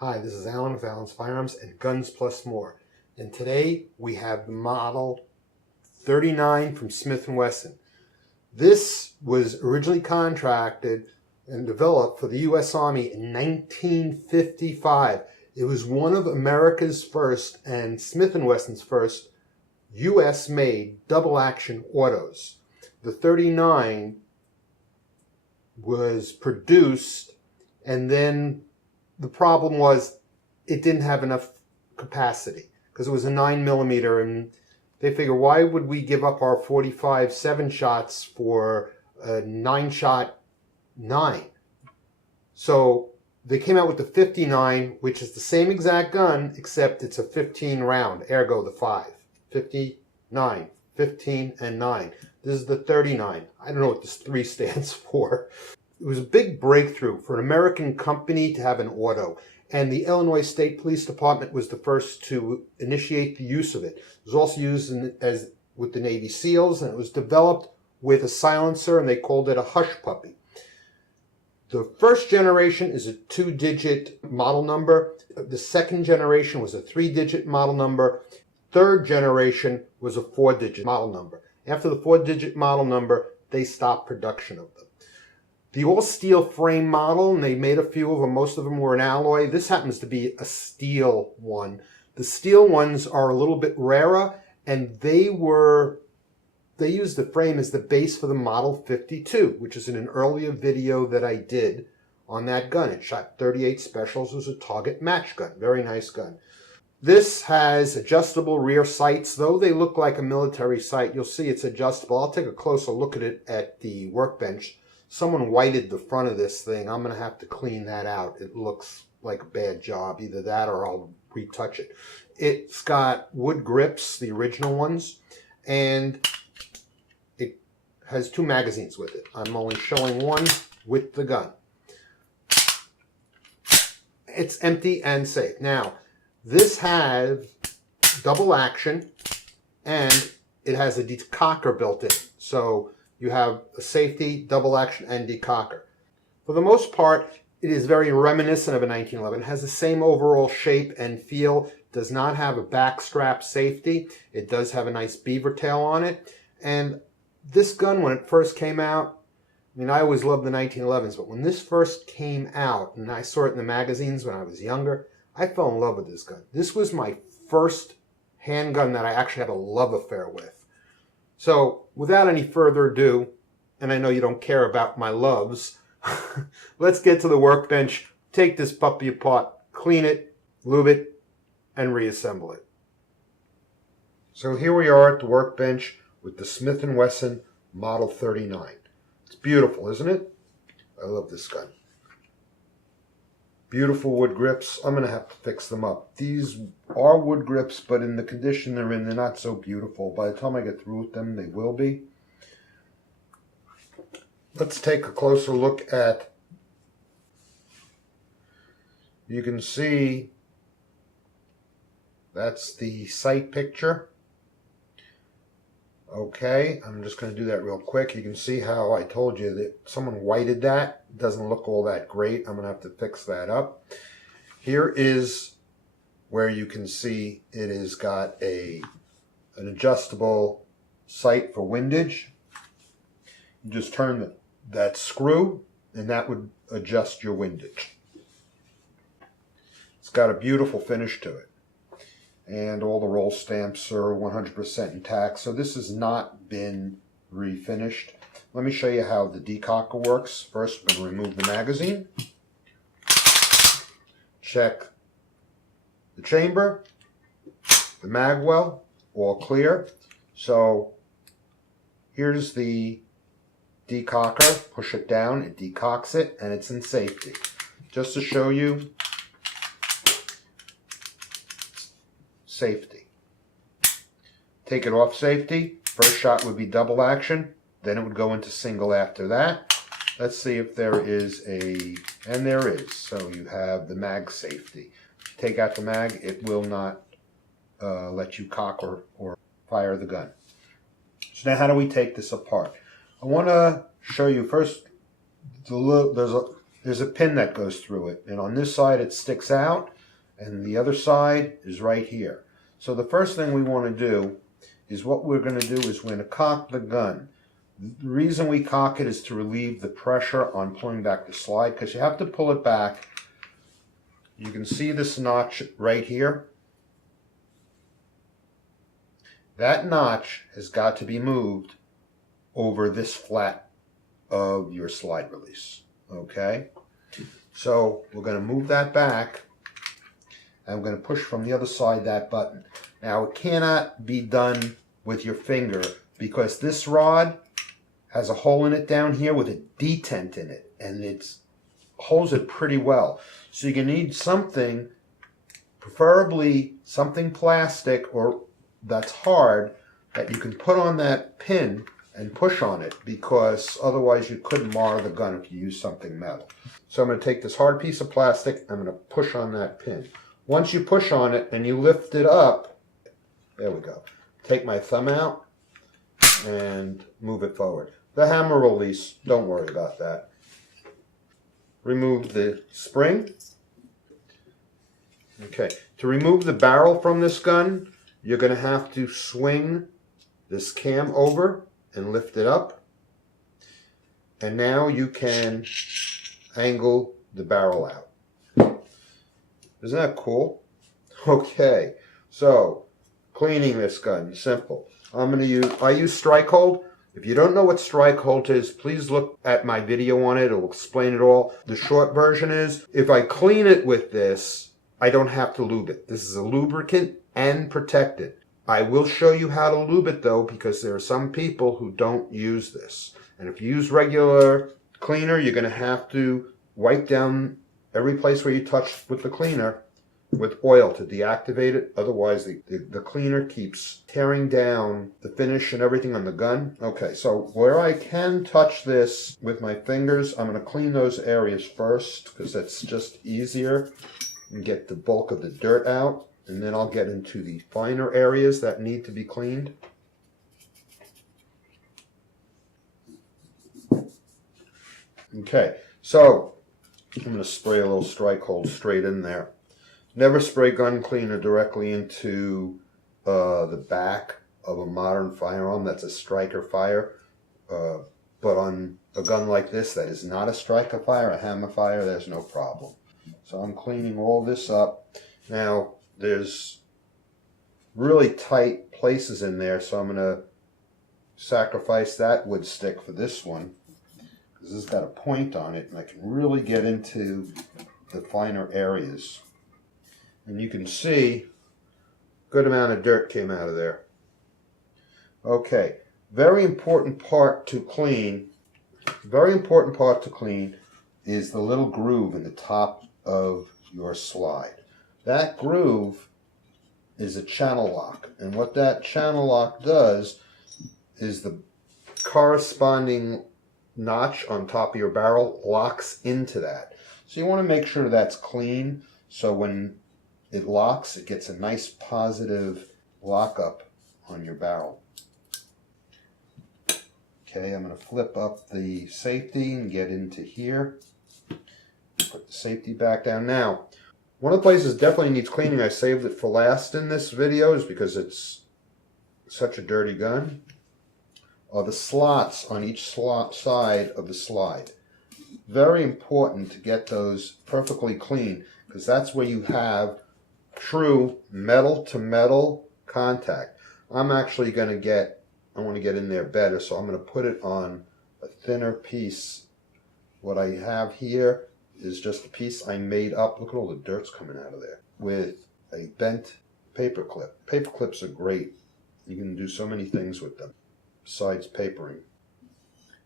Hi, this is Alan with Alan's Firearms and Guns Plus More. And today we have the Model 39 from Smith & Wesson. This was originally contracted and developed for the U.S. Army in 1955. It was one of America's first and Smith & Wesson's first U.S.-made double-action autos. The 39 was produced, and then the problem was it didn't have enough capacity because it was a 9mm, and they figure, why would we give up our 45 7-shots for a 9-shot 9? So they came out with the 59, which is the same exact gun, except it's a 15 round, ergo the 5. 59, 15, and 9. This is the 39. I don't know what this 3 stands for. It was a big breakthrough for an American company to have an auto, and the Illinois State Police Department was the first to initiate the use of it. It was also used with the Navy SEALs, and it was developed with a silencer, and they called it a hush puppy. The first generation is a 2-digit model number. The second generation was a 3-digit model number. Third generation was a 4-digit model number. After the 4-digit model number, they stopped production of them. The all-steel frame model, and they made a few of them, most of them were in alloy. This happens to be a steel one. The steel ones are a little bit rarer, and they used the frame as the base for the Model 52, which is in an earlier video that I did on that gun. It shot 38 specials. It was a target match gun. Very nice gun. This has adjustable rear sights. Though they look like a military sight, you'll see it's adjustable. I'll take a closer look at it at the workbench. Someone whited the front of this thing. I'm going to have to clean that out. It looks like a bad job. Either that or I'll retouch it. It's got wood grips, the original ones, and it has 2 magazines with it. I'm only showing one with the gun. It's empty and safe. Now, this has double action, and it has a decocker built in. So you have a safety, double action, and decocker. For the most part, it is very reminiscent of a 1911. It has the same overall shape and feel. Does not have a back strap safety. It does have a nice beaver tail on it. And this gun, when it first came out, I mean, I always loved the 1911s, but when this first came out, and I saw it in the magazines when I was younger, I fell in love with this gun. This was my first handgun that I actually had a love affair with. So, without any further ado, and I know you don't care about my loves, let's get to the workbench, take this puppy apart, clean it, lube it, and reassemble it. So here we are at the workbench with the Smith & Wesson Model 39. It's beautiful, isn't it? I love this gun. Beautiful wood grips. I'm going to have to fix them up. These are wood grips, but in the condition they're in, they're not so beautiful. By the time I get through with them, they will be. Let's take a closer look at, you can see that's the sight picture. Okay, I'm just going to do that real quick. You can see how I told you that someone whited that. It doesn't look all that great. I'm going to have to fix that up. Here is where you can see it has got an adjustable sight for windage. You just turn that screw, and that would adjust your windage. It's got a beautiful finish to it. And all the roll stamps are 100% intact. So this has not been refinished. Let me show you how the decocker works. First, we're going to remove the magazine. Check the chamber, the mag well, all clear. So here's the decocker. Push it down, it decocks it, and it's in safety. Just to show you safety. Take it off safety. First shot would be double action. Then it would go into single after that. Let's see if there is and there is. So you have the mag safety. Take out the mag, it will not let you cock or fire the gun. So now how do we take this apart? I want to show you first, there's there's a pin that goes through it. And on this side it sticks out, and the other side is right here. So the first thing we want to do is what we're going to do is we're going to cock the gun. The reason we cock it is to relieve the pressure on pulling back the slide, because you have to pull it back. You can see this notch right here. That notch has got to be moved over this flat of your slide release. Okay? So we're going to move that back, and we're going to push from the other side that button. Now it cannot be done with your finger because this rod has a hole in it down here with a detent in it, and it holds it pretty well. So you're going to need something, preferably something plastic or that's hard, that you can put on that pin and push on it, because otherwise you could mar the gun if you use something metal. So I'm going to take this hard piece of plastic, I'm going to push on that pin. Once you push on it and you lift it up, there we go. Take my thumb out and move it forward. The hammer release, don't worry about that. Remove the spring. Okay, to remove the barrel from this gun, you're going to have to swing this cam over and lift it up. And now you can angle the barrel out. Isn't that cool? Okay, so cleaning this gun, simple. I use strike hold. If you don't know what strike hold is, please look at my video on it. It'll explain it all. The short version is, if I clean it with this, I don't have to lube it. This is a lubricant and protected. I will show you how to lube it though, because there are some people who don't use this. And if you use regular cleaner, you're going to have to wipe down every place where you touch with the cleaner with oil to deactivate it. Otherwise the cleaner keeps tearing down the finish and everything on the gun. Okay, so where I can touch this with my fingers, I'm going to clean those areas first, because that's just easier, and get the bulk of the dirt out. And then I'll get into the finer areas that need to be cleaned. Okay, so I'm going to spray a little strike hold straight in there. Never spray gun cleaner directly into the back of a modern firearm that's a striker fire. But on a gun like this that is not a striker fire, a hammer fire, there's no problem. So I'm cleaning all this up. Now, there's really tight places in there, so I'm going to sacrifice that wood stick for this one, because this has got a point on it, and I can really get into the finer areas. And you can see a good amount of dirt came out of there. Okay, very important part to clean is the little groove in the top of your slide. That groove is a channel lock, and what that channel lock does is the corresponding notch on top of your barrel locks into that. So you want to make sure that's clean, so when it locks, it gets a nice positive lockup on your barrel. Okay, I'm going to flip up the safety and get into here. Put the safety back down. Now, one of the places definitely needs cleaning, I saved it for last in this video, is because it's such a dirty gun, are the slots on each side of the slide. Very important to get those perfectly clean, because that's where you have true metal to metal contact. I'm actually going to I want to get in there better, so I'm going to put it on a thinner piece. What I have here is just a piece I made up. Look at all the dirt's coming out of there. With a bent paper clip. Paper clips are great. You can do so many things with them besides papering.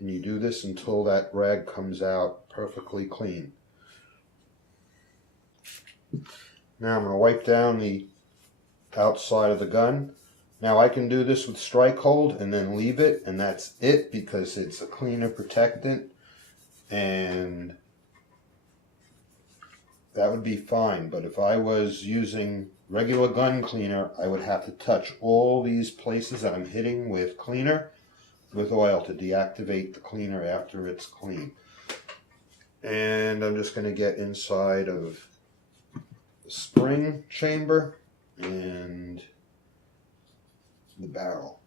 And you do this until that rag comes out perfectly clean. Now I'm going to wipe down the outside of the gun. Now I can do this with strike hold and then leave it, and that's it, because it's a cleaner protectant, and that would be fine. But if I was using regular gun cleaner, I would have to touch all these places that I'm hitting with cleaner with oil to deactivate the cleaner after it's clean. And I'm just going to get inside of the spring chamber and the barrel.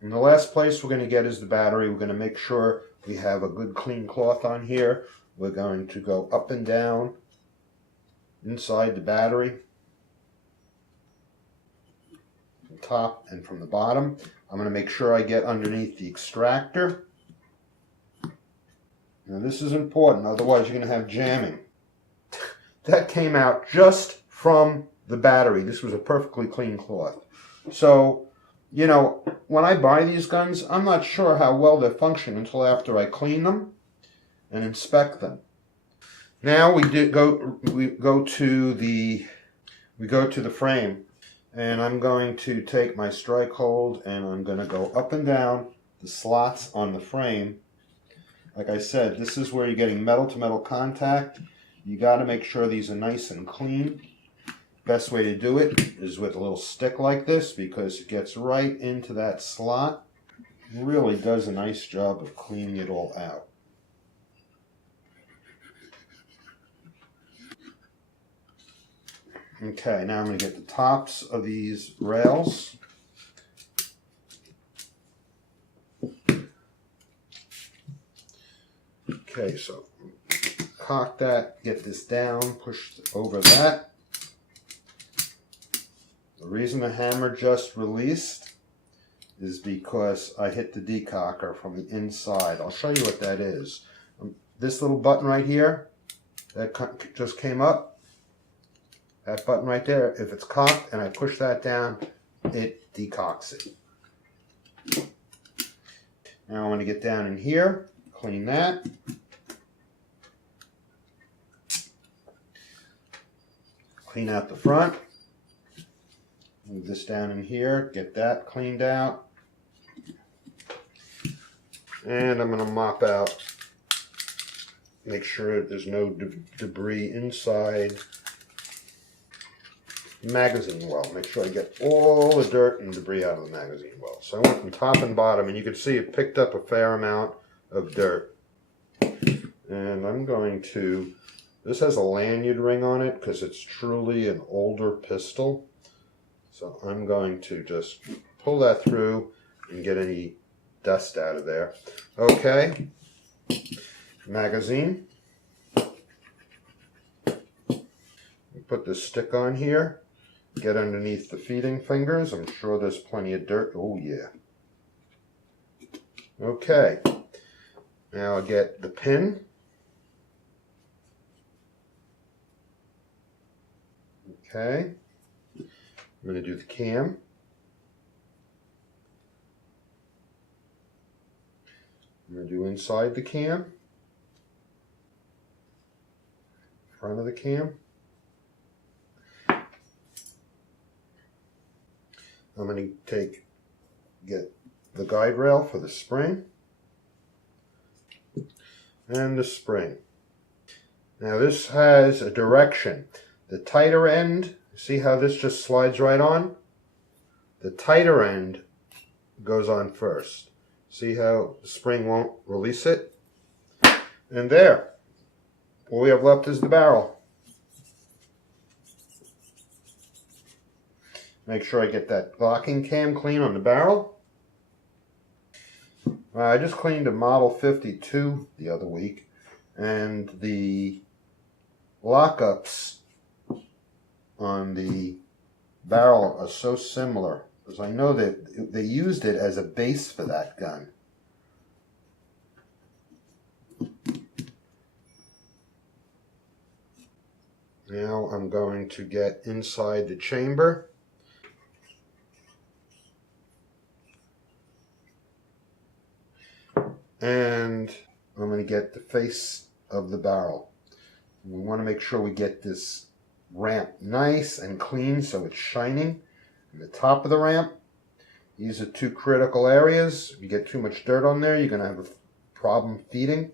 And the last place we're going to get is the battery. We're going to make sure we have a good clean cloth on here. We're going to go up and down inside the battery, from the top and from the bottom. I'm going to make sure I get underneath the extractor. Now this is important, otherwise you're going to have jamming. That came out just from the battery. This was a perfectly clean cloth. So, you know, when I buy these guns, I'm not sure how well they function until after I clean them and inspect them. Now we go to the frame, and I'm going to take my strike hold and I'm going to go up and down the slots on the frame. Like I said, this is where you're getting metal to metal contact. You got to make sure these are nice and clean. Best way to do it is with a little stick like this, because it gets right into that slot. It really does a nice job of cleaning it all out. Okay, now I'm going to get the tops of these rails. Okay, so cock that, get this down, push over that. The reason the hammer just released is because I hit the decocker from the inside. I'll show you what that is. This little button right here, that just came up. That button right there, if it's cocked and I push that down, it decocks it. Now I'm going to get down in here, clean that. Clean out the front. Move this down in here, get that cleaned out. And I'm going to mop out, make sure there's no debris inside the magazine well. Make sure I get all the dirt and debris out of the magazine well. So I went from top and bottom, and you can see it picked up a fair amount of dirt. And I'm going to, this has a lanyard ring on it because it's truly an older pistol. So I'm going to just pull that through and get any dust out of there. Okay, magazine. Put this stick on here, get underneath the feeding fingers. I'm sure there's plenty of dirt. Oh yeah. Okay, now I'll get the pin. Okay, I'm going to do the cam. I'm going to do inside the cam, front of the cam. I'm going to get the guide rail for the spring and the spring. Now this has a direction. The tighter end, see how this just slides right on? The tighter end goes on first. See how the spring won't release it? And there, all we have left is the barrel. Make sure I get that locking cam clean on the barrel. I just cleaned a Model 52 the other week, and the lockups on the barrel are so similar, because I know that they used it as a base for that gun. Now I'm going to get inside the chamber. And I'm going to get the face of the barrel. We want to make sure we get this ramp nice and clean so it's shining. And the top of the ramp, these are two critical areas. If you get too much dirt on there, you're going to have a problem feeding.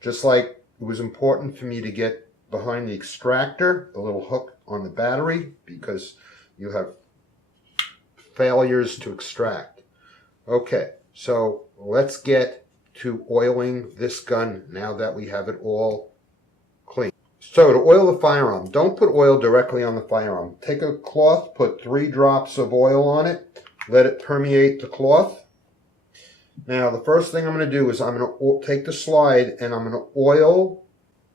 Just like it was important for me to get behind the extractor, the little hook on the battery, because you have failures to extract. Okay, so let's get to oiling this gun now that we have it all clean. So to oil the firearm, don't put oil directly on the firearm. Take a cloth, put 3 drops of oil on it, let it permeate the cloth. Now the first thing I'm going to do is I'm going to take the slide and I'm going to oil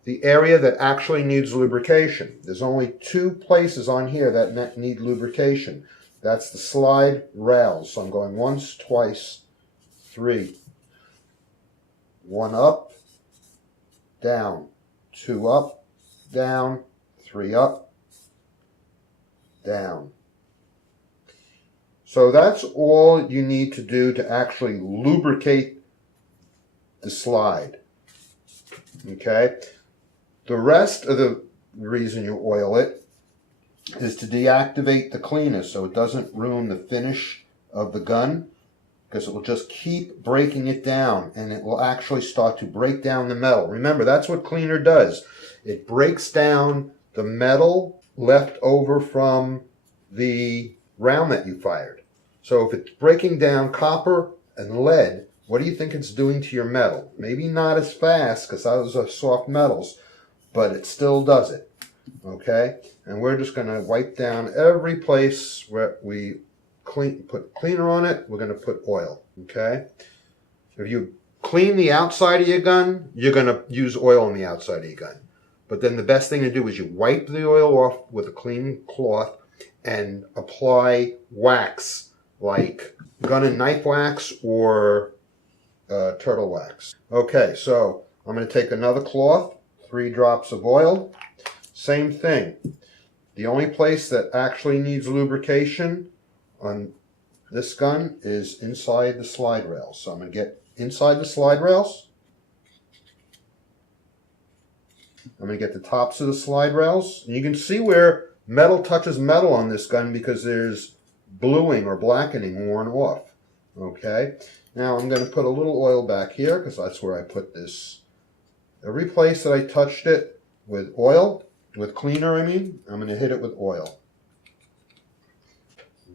the area that actually needs lubrication. There's only 2 places on here that need lubrication. That's the slide rails. So I'm going once, twice, 3. 1 up, down, 2 up, down, 3 up, down. So that's all you need to do to actually lubricate the slide. Okay? The rest of the reason you oil it is to deactivate the cleaner so it doesn't ruin the finish of the gun, because it will just keep breaking it down and it will actually start to break down the metal. Remember, that's what cleaner does. It breaks down the metal left over from the round that you fired. So if it's breaking down copper and lead, what do you think it's doing to your metal? Maybe not as fast, because those are soft metals, but it still does it. Okay? And we're just going to wipe down every place where we put cleaner on it. We're going to put oil. Okay? If you clean the outside of your gun, you're going to use oil on the outside of your gun. But then the best thing to do is you wipe the oil off with a clean cloth and apply wax, like gun and knife wax or turtle wax. Okay, so I'm going to take another cloth, 3 drops of oil. Same thing. The only place that actually needs lubrication on this gun is inside the slide rails. So I'm going to get inside the slide rails. I'm going to get the tops of the slide rails. And you can see where metal touches metal on this gun because there's bluing or blackening worn off. Okay. Now I'm going to put a little oil back here because that's where I put this. Every place that I touched it with oil, with cleaner I mean, I'm going to hit it with oil.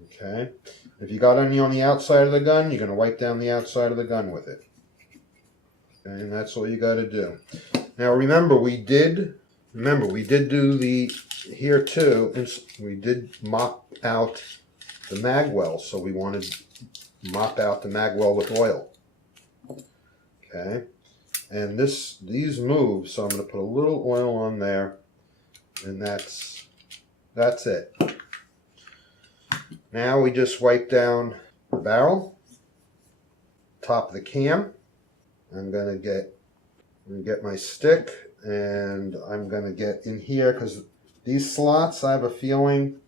Okay. If you got any on the outside of the gun, you're going to wipe down the outside of the gun with it. Okay, and that's all you got to do. Now remember, we did do the here too, and we did mop out the mag well, so we wanted to mop out the mag well with oil. Okay, and these move, so I'm going to put a little oil on there, and that's it. Now we just wipe down the barrel, top of the cam. I'm going to get my stick, and I'm going to get in here because these slots, I have a feeling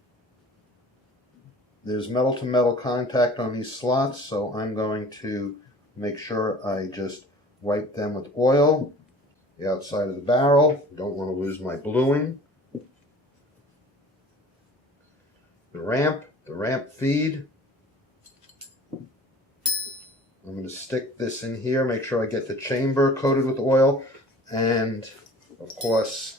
there's metal to metal contact on these slots, so I'm going to make sure I just wipe them with oil. The outside of the barrel, don't want to lose my bluing. The ramp feed. I'm going to stick this in here, make sure I get the chamber coated with oil, and of course,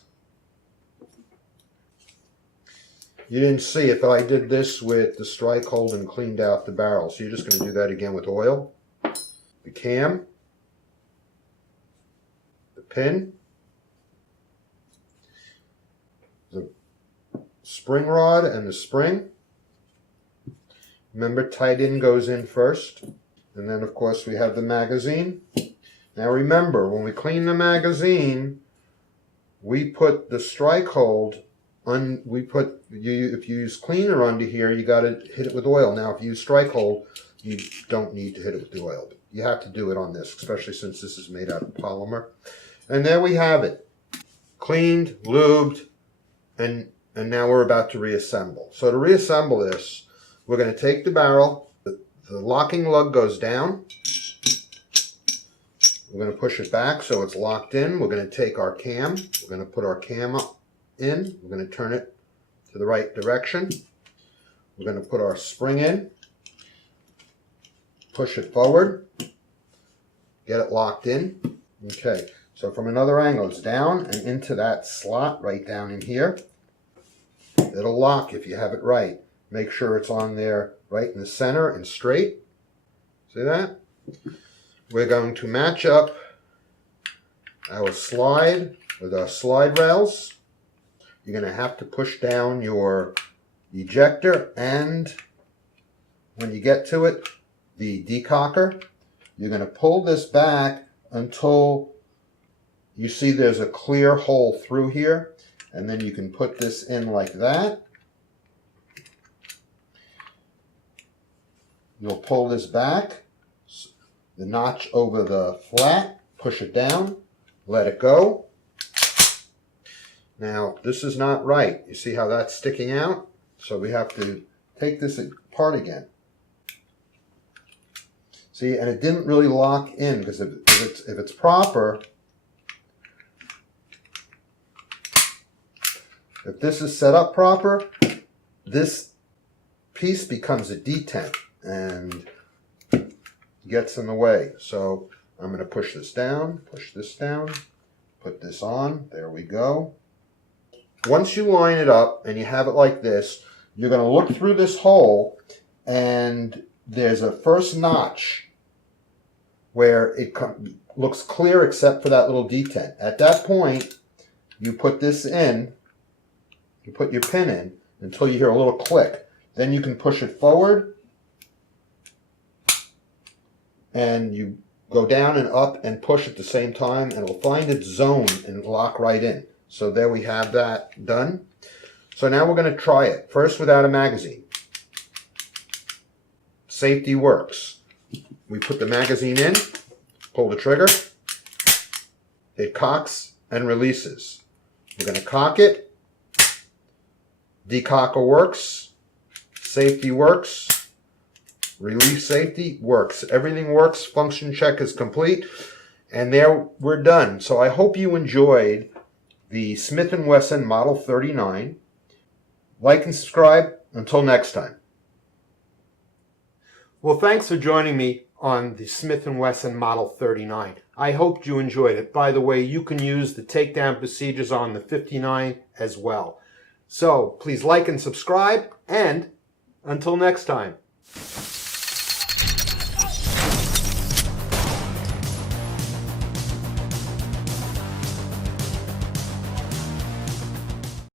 you didn't see it, but I did this with the strike hold and cleaned out the barrel. So you're just going to do that again with oil. The cam, the pin, the spring rod and the spring. Remember, tight in goes in first. And then, of course, we have the magazine. Now, remember, when we clean the magazine, we put the strike hold on. If you use cleaner under here, you got to hit it with oil. Now, if you use strike hold, you don't need to hit it with the oil. But you have to do it on this, especially since this is made out of polymer. And there we have it, cleaned, lubed, and now we're about to reassemble. So to reassemble this, we're going to take the barrel. The locking lug goes down. We're going to push it back so it's locked in. We're going to take our cam. We're going to put our cam up in. We're going to turn it to the right direction. We're going to put our spring in. Push it forward. Get it locked in. Okay, so from another angle, it's down and into that slot right down in here. It'll lock if you have it right. Make sure it's on there right in the center and straight. See that? we're going to match up our slide with our slide rails. You're going to have to push down your ejector, and when you get to it, the decocker. You're going to pull this back until you see there's a clear hole through here, and then you can put this in like that. You'll pull this back, the notch over the flat, push it down, let it go. Now, this is not right. You see how that's sticking out? So we have to take this apart again. See, and it didn't really lock in, because if it's proper, if this is set up proper, this piece becomes a detent and gets in the way. So I'm going to push this down, put this on. There we go. Once you line it up and you have it like this, you're going to look through this hole, and there's a first notch where it looks clear except for that little detent. At that point, you put this in, you put your pin in until you hear a little click. Then you can push it forward, and you go down and up and push at the same time, and it'll find its zone and lock right in. So there we have that done. So now we're going to try it. First without a magazine. Safety works. We put the magazine in, pull the trigger, it cocks and releases. We're going to cock it. Decocker works. Safety works. Relief safety works. Everything works. Function check is complete. And there we're done. So I hope you enjoyed the Smith & Wesson Model 39. Like and subscribe. Until next time. Well, thanks for joining me on the Smith & Wesson Model 39. I hope you enjoyed it. By the way, you can use the takedown procedures on the 59 as well. So please like and subscribe, and until next time.